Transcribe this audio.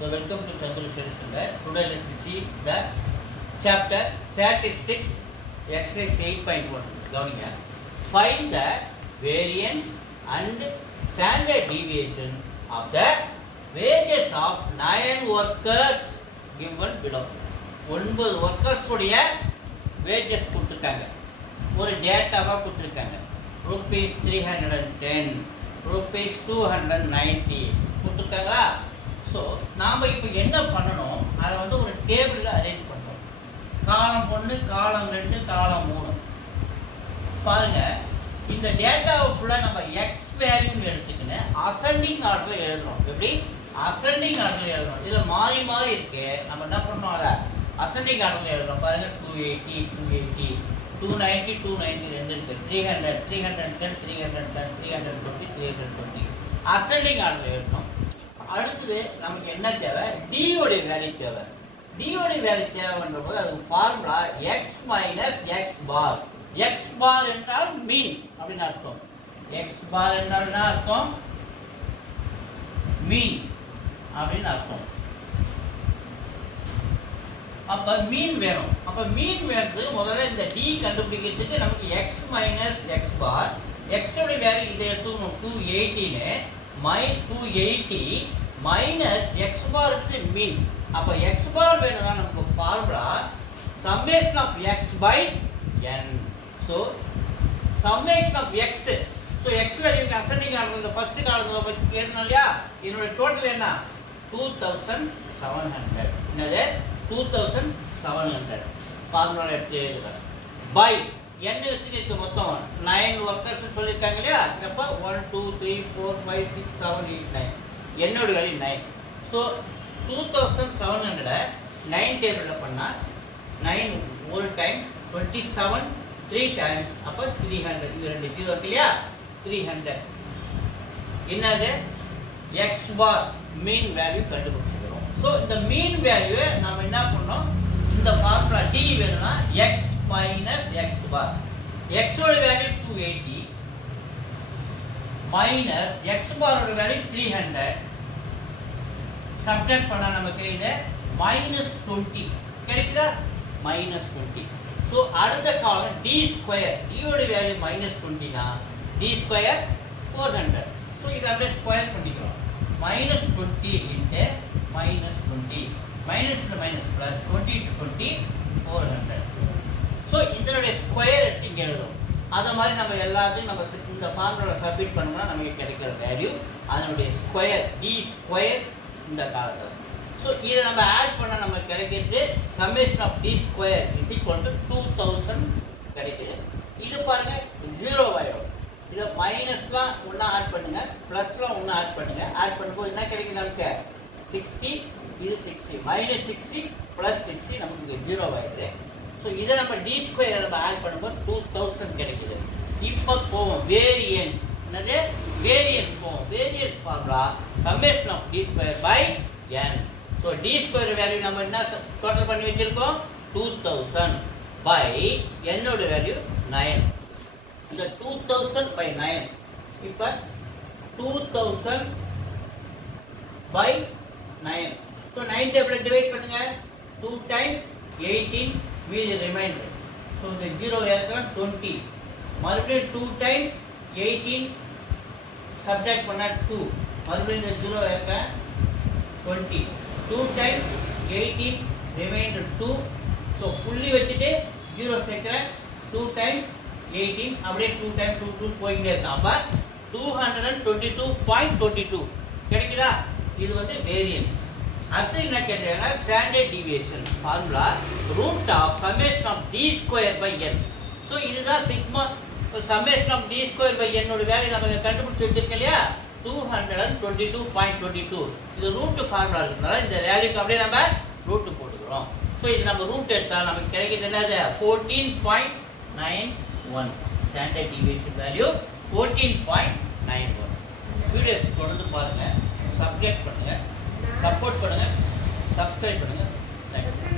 So welcome to Chandru Study Center. Today let me see the chapter 36, exercise 8.1. Gavaniga. Find the variance and standard deviation of the wages of 9 workers given below. 9 workers உடைய wages கொடுத்திருக்காங்க. ஒரு டேட்டாவா கொடுத்திருக்காங்க. rupees 310, rupees 290 கொடுத்திருக்காங்களா? So நாம் இப்போ என்ன பண்ணணும், அதை வந்து ஒரு டேபிளில் அரேஞ்ச் பண்ணுறோம். காலம் 1, காலம் 2, காலம் 3. பாருங்கள், இந்த டேட்டாவை ஃபுல்லாக நம்ம எக்ஸ் வேல்யூன்னு எடுத்துக்கின்னு அசெண்டிங் ஆர்டரில் எழுதுறோம். எப்படி அசெண்டிங் ஆர்டரில் எழுதுறோம். இதில் மாறி மாறி இருக்கு. நம்ம என்ன பண்ணோம், அதை அசெண்டிங் ஆர்டரில் எழுதுறோம். பாருங்கள், 280, 280, 290, 290 ரெண்டு இருக்கு. 300, 310, 310, 320, 320 அசெண்டிங் ஆர்டரில் எழுதணும். அடுத்தது நமக்கு என்ன தேவை, டியோடைய வேல்யூ தேவை. டியோடைய வேல்யூ தேவைன்ற போது அதுக்கு ஃபார்முலா எக்ஸ் மைனஸ் எக்ஸ் பார். எக்ஸ் பார் என்றால் மீன் அப்படின்னு அர்த்தம். எக்ஸ் பார் என்றால் என்ன அர்த்தம், மீன் அப்படின்னு அர்த்தம். அப்ப மீன் வேணும். அப்ப மீன் வேணுது முதல்ல இந்த டி கண்டுபிடிக்கிறதுக்கு நமக்கு எக்ஸ் மைனஸ் எக்ஸ் பார். எக்ஸ் உடைய வேல்யூ இதை எடுத்துக்கணும். 280 280 மைனஸ் எக்ஸ் பார் இருக்குது மீன். அப்போ எக்ஸ் பார் வேணும்னா நமக்கு formula summation of x by n. So summation of x. So x value ascending order first காலத்தில் வச்சு கேட்டோம் இல்லையா. என்னோட டோட்டல் என்ன, 2700. என்னது 2700. ஃபார்முலா எடுத்து எழுதுகிறேன். பை என்ன வச்சுருக்கு, மொத்தம் 9 ஒர்க்கர்ஸ் சொல்லியிருக்காங்க இல்லையா. அப்போ 1 2 3 4 5 6 7 8 9. என்னோட வேல்யூ 9. ஸோ 2700 9 டேபிளில் பண்ணால் 9 ஒரு டைம் 27 3 டைம்ஸ் அப்போ 300. இது 2 ஜீரோ இருக்கு இல்லையா. 300 என்னது எக்ஸ் பார் மீன் வேல்யூ கண்டுபிடிச்சிக்கிறோம். ஸோ இந்த மீன் வேல்யூவை நம்ம என்ன பண்ணோம், இந்த ஃபார்முலா டி வேணும்னா எக்ஸ் மைனஸ் எக்ஸ் பார். எக்ஸோட வேல்யூ 280 மைனஸ் எக்ஸ் பாரோட வேல்யூ 300. சப்ட்ராக்ட் பண்ணா நமக்கு இது -20 கிடைக்குதா, -20. ஸோ அடுத்த காலம் டி ஸ்கொயர். டியோட வேல்யூ -20னா டி ஸ்கொயர் 400. ஸோ இதை அப்படியே ஸ்கொயர் பண்ணிக்கிறோம். -20 into -20 minus minus plus 20 × 20 400. So இதனுடைய ஸ்கொயர் எடுத்து இங்கே எழுதும். அதை மாதிரி நம்ம எல்லாத்தையும் நம்ம இந்த ஃபார்முலா சப்மிட் பண்ணோம்னா நமக்கு கிடைக்கிற வேல்யூ அதனுடைய ஸ்கொயர் டி ஸ்கொயர் இந்த காலத்தில். ஸோ இதை நம்ம ஆட் பண்ணால் நமக்கு கிடைக்கிறது summation of d square is equal to 2000 கிடைக்குது. இது பாருங்க 0 ஆயிடும். இதை மைனஸ்லாம் ஒன்றா ஆட் பண்ணுங்க, ப்ளஸ்லாம் ஒன்றா ஆட் பண்ணுங்க. ஆட் பண்ணும்போது என்ன கிடைக்குது நமக்கு 60. இது 60 -60 +60 நமக்கு 0 ஆயிடுது. ஸோ இதை நம்ம டி ஸ்கொயர் நம்ம ஆட் பண்ணும்போது 2000 கிடைக்குது. இப்போ போவோம் வேரியன்ஸ். என்னது வேரியன்ஸ் போவோம். Variance formula summation of d square by n. So d square value நம்ம என்ன டோட்டல் பண்ணி வச்சிருக்கோம் 2000 பை என்னோட வேல்யூ 9. இந்த 2000 பை 9 இப்போ 2000 பை 9. ஸோ 9 டேபிள் டிவைட் பண்ணுங்க. 2 டைம்ஸ் 18 மீதி ரிமைண்டர். ஸோ இந்த 0 ஏற்கனவே 20. மறுபடியும் 2 டைம்ஸ் 18 சப்ட்ராக்ட் பண்ண 2. மறுபடியும் இந்த 0 ஏற்கனவே 20. 2 டைம்ஸ் 18 ரிமைண்டர் 2. ஸோ புள்ளி வச்சுட்டு 0 சேர்க்கிறேன். 2 டைம்ஸ் 18 அப்படியே 2 டைம் 2 2 போயிட்டே இருக்கான். அப்போ 222.22 கிடைக்குதா. இது வந்து வேரியன்ஸ். அடுத்து என்ன கேட்டீங்கன்னா standard deviation formula root of summation of d square by n. So இதுதான் sigma summation of d square by என்னோட வேல்யூ நம்ம கண்டுபிடிச்சி வச்சிருக்கோம் இல்லையா 222.22. இது ரூட் ஃபார்முலா இருக்கிறதுனால இந்த வேல்யூக்கு அப்படியே நம்ம ரூட்டு போட்டுக்கிறோம். ஸோ இது நம்ம ரூட் எடுத்தால் நமக்கு கிடைக்கிறது என்னது 14.91. Standard deviation value 14.91. வீடியோஸ் தொடர்ந்து பாருங்கள், சப்ஸ்கிரைப் பண்ணுங்கள், சப்போர்ட் பண்ணுங்கள், சப்ஸ்கிரைப் பண்ணுங்கள். தேங்க்யூ.